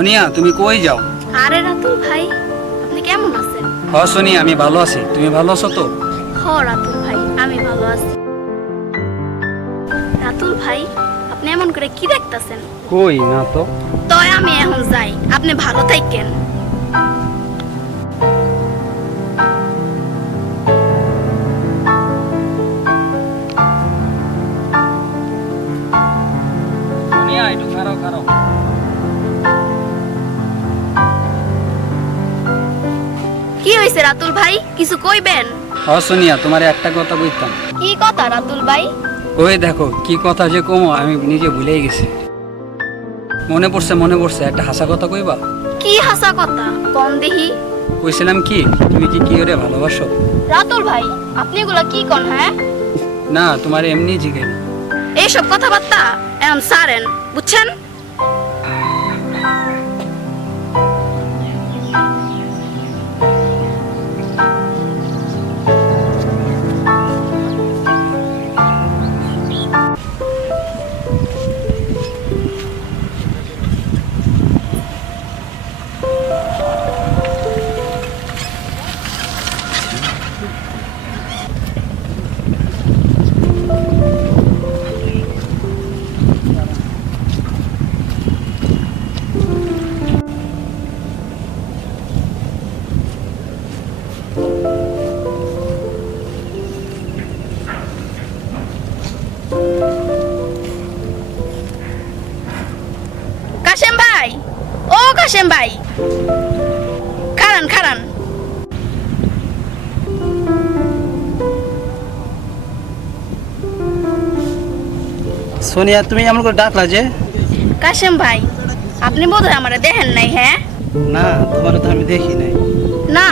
সোনিয়া, তুমি কই যাও? আরে রাতুল ভাই, আপনি কেমন আছেন? সোনিয়া, আমি ভালো আছি। তুমি ভালো আছো তো? রাতুল ভাই, আমি ভালো আছি। রাতুল ভাই, আপনি এমন করে কি দেখতাছেন? কই না তো। আমি এখন যাই, আপনি ভালো থাকেন। সোনিয়া, একটু খারাপ খারাপ। কি হয়েছে রাতুল ভাই, কিছু কইবেন? সোনিয়া, তোমার একটা কথা কইতাম। কি কথা রাতুল ভাই? ওই দেখো, কি কথা যে কমো আমি নিজে ভুলেই গেছি। মনে পড়ছে একটা হাসা কথা কইবা? কি হাসা কথা কম দেহি? কইছিলাম কি, তুমি কি ওরে ভালোবাসো? রাতুল ভাই, আপনি এগুলা কি কোন? হ্যাঁ না, তোমার এমনি জিজ্ঞেস। এইসব কথাবার্তা এখন সারেন, বুঝছেন? কাশেম ভাই, ও কাশেম ভাই, খারান খারান। সোনিয়া, তুমি এমন করে ডাকলা যে? কাশেম ভাই, আপনি বোধহয় আমারে দেখেন নাই। হ্যাঁ না, তোমার তো আমি দেখি নাই। না,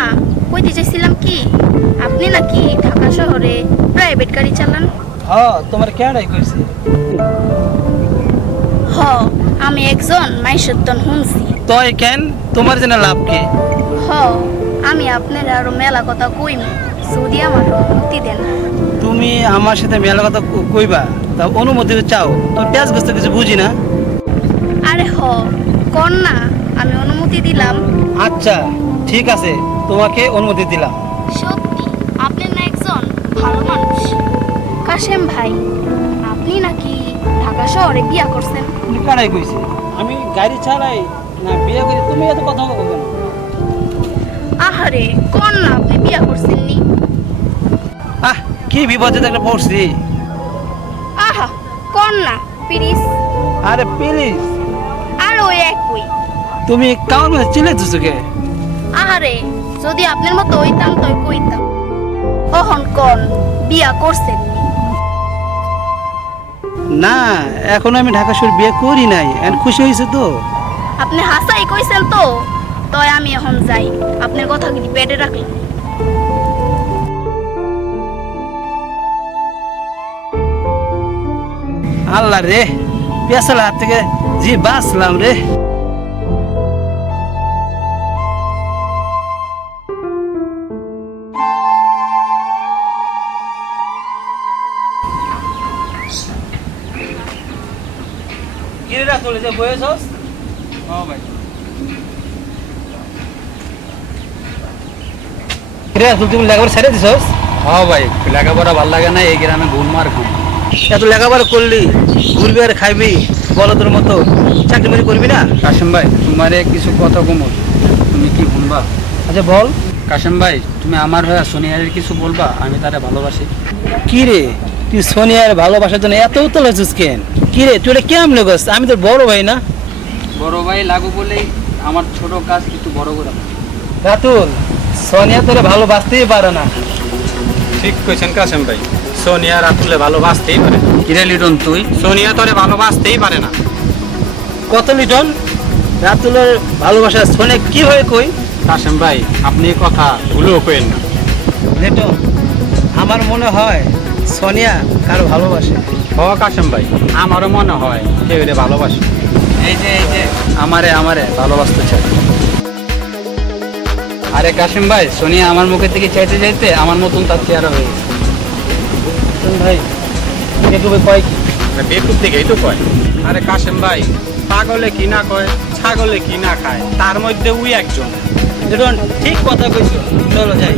কইতে চাইছিলাম কি, আপনি নাকি ঢাকা শহরে প্রাইভেট গাড়ি চালান। তোমার কেডাই কইছে? আমি একজন মাইসুদ্দন শুনছি। তই কেন, তোমার জন্য লাভ কি? আমি আপনার আরো মেলা কথা কইম, যদি আমার অনুমতি দেন। তুমি আমার সাথে মেলা কথা কইবা, তা অনুমতি চাও? তো পেঁয়াজ গোস্ত কিছু বুঝি না। আরে কর না, আমি অনুমতি দিলাম। আচ্ছা ঠিক আছে, তোমাকে অনুমতি দিলাম। সত্যি আপনি না একজন ভালো মানুষ। কাশেম ভাই, আপনি নাকি ঢাকা শহরে বিয়া করছেন। তুমি কারাই কইছে আমি গাড়ি চালাই না বিয়ে করি? তুমি এত কথা বলো কেন? আহারে, কোন না আপনি বিয়া করছেন নি? কি বিপদে একটা পড়ছি। আহা, কোন না প্লিজ। আরে প্লিজ। আর ওই একই। তুমি কাউর মধ্যে চিলে দুসুকে? আহারে, যদি আপনার মতো হইতাম তো কইতাম। ওহন কোন বিয়া করছেন নি? না, এখন আমি ঢাকা শহর বিয়ে করি নাই। এখন খুশি হয়েছে তো? আপনি হাসাই কইছেন তো? আমি এখন যাই, আপনার কথা কি পেটে রাখলাম। আল্লাহ রে, পেছালা হাত থেকে জি বাঁচলাম রে। গিরিরা চলে যে বয়েছস? ভাই তুমি লেখাপড়া ছেড়ে দিছস? ভাই, লেখাপড়া ভাল লাগে না, এই গ্রামে ঘুরমার ঘুম। এত লেখাপড়া করলি, ঘুরবি আর খাইবি বলদের মতো, চাকরি বাকরি করবি না? কাশেম ভাই, তোমার কিছু কথা কমল, তুমি কি শুনবা? আচ্ছা বল। কাশেম ভাই, তুমি আমার হয়ে সোনিয়ার কিছু বলবা, আমি তারে ভালোবাসি। কি রে, তুই সোনিয়ার ভালোবাসার জন্য এত উতল হচ্ছিস কেন? কি রে, তুই এটা কেমন লাগছ? আমি তোর বড় ভাই না? বড় ভাই লাগু বলেই আমার ছোট কাজ একটু বড় করে। রাতুল, সোনিয়া তোরে ভালোবাসতেই পারে না। ঠিক কইছেন কাশেম ভাই, সোনিয়া রাতুলে ভালোবাসতেই পারে। কিরে লিটন, তুই? সোনিয়া তোরে ভালোবাসতেই পারে না। কত লিটন, রাতুলের ভালোবাসা সোনিয়া কি হয়ে কই? কাশেম ভাই, আপনি এই কথা ভুলেও কইেন না। লিটন, আমার মনে হয় সোনিয়া কারো ভালোবাসে। কাশেম ভাই, আমারও মনে হয় কেউ এরে ভালোবাসে। এই যে আমারে ভালোবাসতে চায়। আরে কাশেম ভাই, সোনিয়া আমার মুখের দিকে চাইতে চাইতে আমার মতন তার চেহারা হয়ে গেছে। ভাই, একটু কয় কি? বেকুব দিকেই তো কয়। আরে কাশেম ভাই, পাগলে কি না কয়, ছাগলে কি না খায়, তার মধ্যে উই একজন। লিটন ঠিক কথা কইছো, চলো যাই।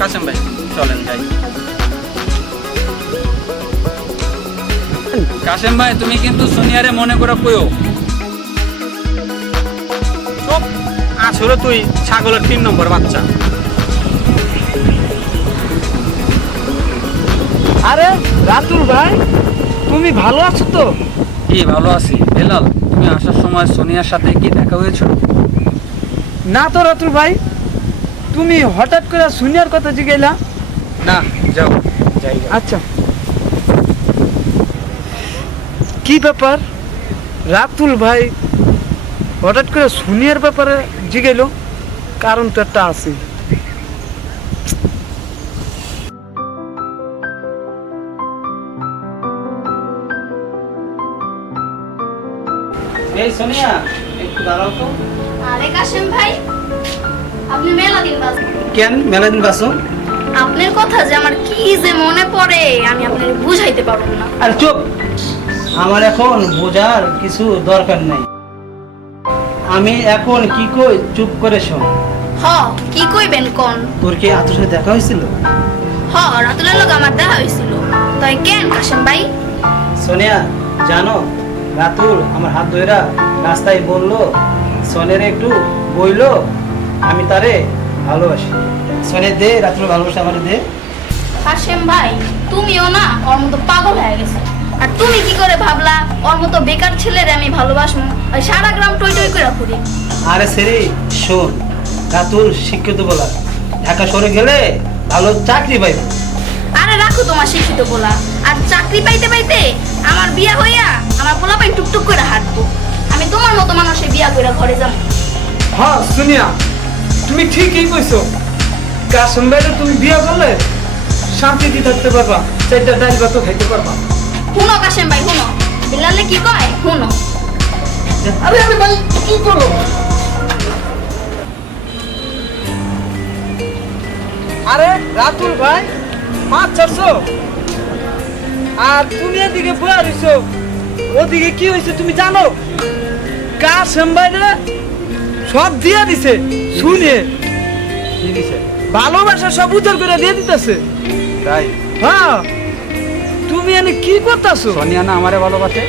কাসেম ভাই চলেন যাই। কাসেম ভাই তুমি কিন্তু সোনিয়ারে মনে করে কইও। চুপ, আসলে তুই ছাগলের 3 নম্বর বাচ্চা। আরে রাতুল ভাই, তুমি ভালো আছো তো? কি ভালো আছি। বেলাল, তুমি আসার সময় সোনিয়ার সাথে কি দেখা হয়েছিল? না তো রাতুল ভাই, তুমি হঠাৎ করে সুনিয়ার কথা জিগাইলা। না, যাও যাই। আচ্ছা, কি ব্যাপার রাতুল ভাই হঠাৎ করে সুনিয়ার ব্যাপারে জিগাইলো? কারণ তো একটা আছে। এই সোনিয়া, একটু দাঁড়াও তো। আরে কাশেম ভাই, আপনি মেলা দিন বাস। কেন মেলা দিন বাসো? আপনার কথা যে আমার কি যে মনে পড়ে আমি আপনাকে বুঝাইতে পারবো না। আর চুপ, আমার এখন বোঝার কিছু দরকার নাই। আমি এখন কি কই চুপ করে শোন। হ, কি কইবেন কোন? তোর কি আতুর সাথে দেখা হয়েছিল? হ, রাতুলের লোক আমার দেখা হয়েছিল। তাই কেন কাশেম ভাই? সোনিয়া জানো, রাতুল আমার হাত ধইরা রাস্তায় বললো সোনের একটু বইলো আমি তারে ভালোবাসি। সোনে দে, রাতুল ভালোবাসা আমার দে। কাশেম ভাই, তুমিও না ওর মতো পাগল হয়ে গেছো। আর তুমি কি করে ভাবলা ওর মতো বেকার ছেলেরে আমি ভালোবাসবো? ওই সারা গ্রাম টই টই করে ঘুরি। আরে সেরে শোন, রাতুল শিক্ষিত বলা, ঢাকা শহরে গেলে ভালো চাকরি পাইবে। আরে রাখো তোমার শিক্ষিত বলা। আর চাকরি পাইতে পাইতে আমার বিয়া হইয়া আমার পোলা পাই টুকটুক করে হাঁটবো। আমি তোমার মতো মানুষের বিয়া করে ঘরে যাবো। হ্যাঁ সুনিয়া, তুমি ঠিকই কইছো। কাসম ভাইরে তুমি বিয়ে করলে শান্তিতে থাকতে পারবা, চারটা ডাল ভাতও খাইতে পারবা। শুনো কাশেম ভাই, শুনো বিলালে কি কয় শুনো। আরে আরে ভাই কি করো? আরে রাতুল ভাই, মাছ ছাড়ছো আর তুমি এদিকে বয়া রইছো, ওদিকে কি হয়েছে তুমি জানো? কাসেম ভাইরে সব দিয়ে দিছে শুনে। কি দিছে? ভালোবাসা সব উজাড় করে দিয়ে দিতেছে। তাই? হ্যাঁ, তুমি এনে কি করতেছো? সোনিয়া না আমারে ভালোবাসে?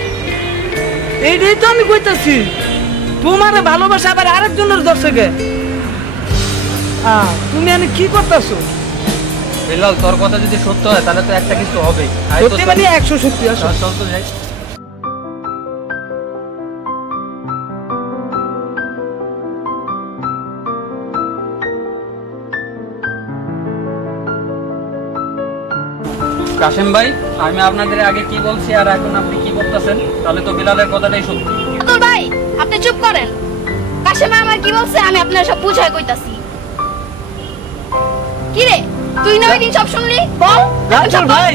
এইটাই তো আমি কইতাছি, তোমারে ভালোবাসা আবার আরেকজনের দর্শকে। তুমি এনে কি করতেছো? বেলাল, তোর কথা যদি সত্য হয় তাহলে তো একটা কিছু হবেই। সত্যি মানে 100 সত্যি। আসো চল তো যাই। কাসেম ভাই, আমি আপনাদের আগে কি বলছি আর এখন আপনি কি করতেছেন? তাহলে তো বিলালের কথাটাই সত্যি। রাতুল ভাই, আপনি চুপ করেন। কাশেম ভাই আমার কি বলছে আমি আপনার সব বুঝাই কইতাছি। কি রে, তুই না ওই দিন সব শুনলি? বল এখন সব রাতুল বল। ভাই,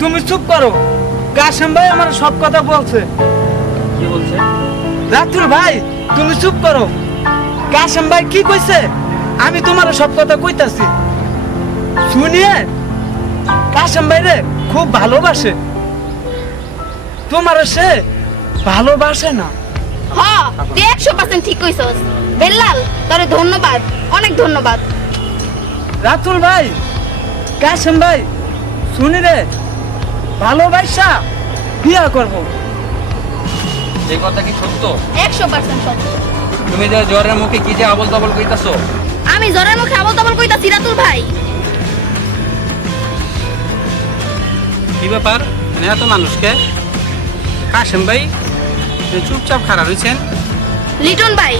তুমি চুপ করো। কাসেম ভাই আমার সব কথা বলছে। কি বলছে? রাতুল ভাই, তুমি চুপ করো। কাসেম ভাই কি কইছে আমি তোমার সব কথা কইতাছি। শুনিয়ে কাসেম ভাই রে খুব ভালোবাসে, তোমার সে ভালোবাসে না। হ্যাঁ, তুই 100% ঠিক কইছস। বেল্লাল, তোরে ধন্যবাদ, অনেক ধন্যবাদ। রাতুল ভাই, কাসেম ভাই শুনি রে ভালোবাসা বিয়া করব। এই কথা কি সত্য? 100% সত্য। তুমি যে জ্বরের মুখে কি যে আবল তাবল কইতাছো? আমি জরের মুখে আবল তাবল কইতাছি রাতুল ভাই। কি ব্যাপার, মানে এত মানুষকে? কাসেম ভাই চুপচাপ খাড়া রয়েছেন। লিটন ভাই,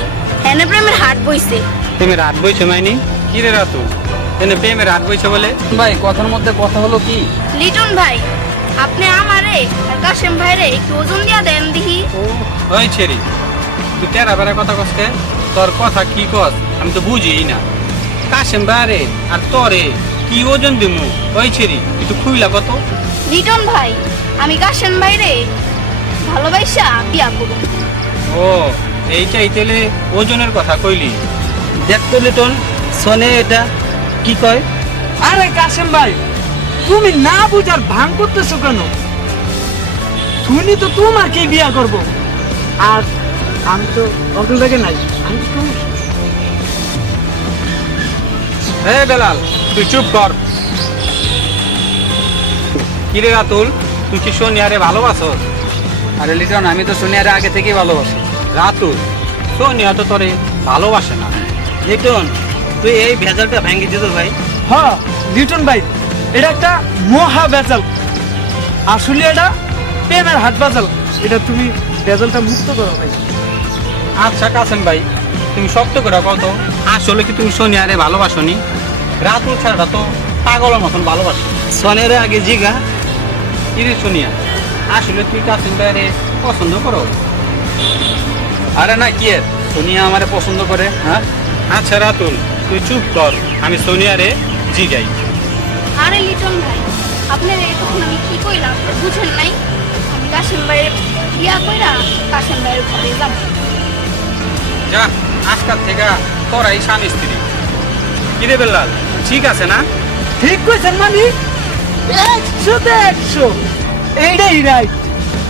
হেনে প্রেমের হাট বইছে। প্রেমের হাট বইছে মাইনি? কি রে রাতু, এনে প্রেমের হাট বইছে বলে? ভাই কথার মধ্যে কথা হলো কি? লিটন ভাই, আপনি আমারে আর কাশেম ভাইরে একটু ওজন দিয়া দেন দেখি। ওই ছেড়ি, তুই টেরা বেড়া কথা কসকে? তোর কথা কি কস আমি তো বুঝিই না। কাসেম ভাইরে আর তোরে কি ওজন দিমু? ওই ছেড়ি, একটু খুইলা কত। লিটন ভাই, আমি কাশেম ভাইরে ভালোবাসা বিয়া করব। ও এইটাই তেলে ওজনের কথা কইলি? দেখতো লিটন, সোনে এটা কি কয়? আরে কাসেম ভাই, তুমি না বুঝার ভান করতেছো কেন? শুনি তো তোমাকে বিয়া করব। আর আমি তো অতুল থেকে নাই, আমি তো তুই। হে বেলাল, তুই চুপ কর। কিরে রাতুল, তুই কি সোনিয়ারে ভালোবাসস? আরে লিটন, আমি তো সোনিয়ারে আগে থেকেই ভালোবাসি। রাতুল, সোনিয়া তো তোরে ভালোবাসে না। লিটন, তুই এই ভেজালটা ভেঙে দিত ভাই। হ্যাঁ লিটন ভাই, এটা একটা মহা বেজাল। আসলে এটা প্রেমের হাট বাজাল। এটা তুমি বেজালটা মুক্ত করো ভাই। আচ্ছা কাসেম ভাই, তুমি সত্য করে কত, আসলে কি তুমি সোনিয়ারে ভালোবাসনি? রাতুল ছাড়া তো পাগলের মতন ভালোবাসো। সোনিয়ারে আগে জিগা। কিরে সোনিয়া, আসলে তুই কাসেম ভাইরে পছন্দ করো? আরে না, কি এর সোনিয়া আমারে পছন্দ করে? হ্যাঁ, আচ্ছা রাতুল, তুই চুপ কর, আমি সোনিয়ারে জিগাই। আরে লিটন ভাই, আপনার তখন আমি কি কইলাম বুঝেন নাই? আমি কাশেম ভাইয়ের বিয়া কইরা কাশেম ভাইয়ের ঘরে যাব। যা, আজকাল থেকে তোরাই স্বামী স্ত্রী। কিরে বেলাল, ঠিক আছে না? ঠিক কইছেন মানে 100-100, এইটাই রাইট।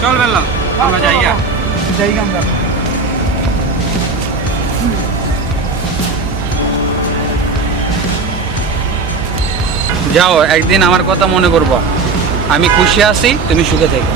চল বেলাল, আমরা যাই গা। জায়গা আমরা যাও, একদিন আমার কথা মনে করবা। আমি খুশি আছি, তুমি সুখে থেকো।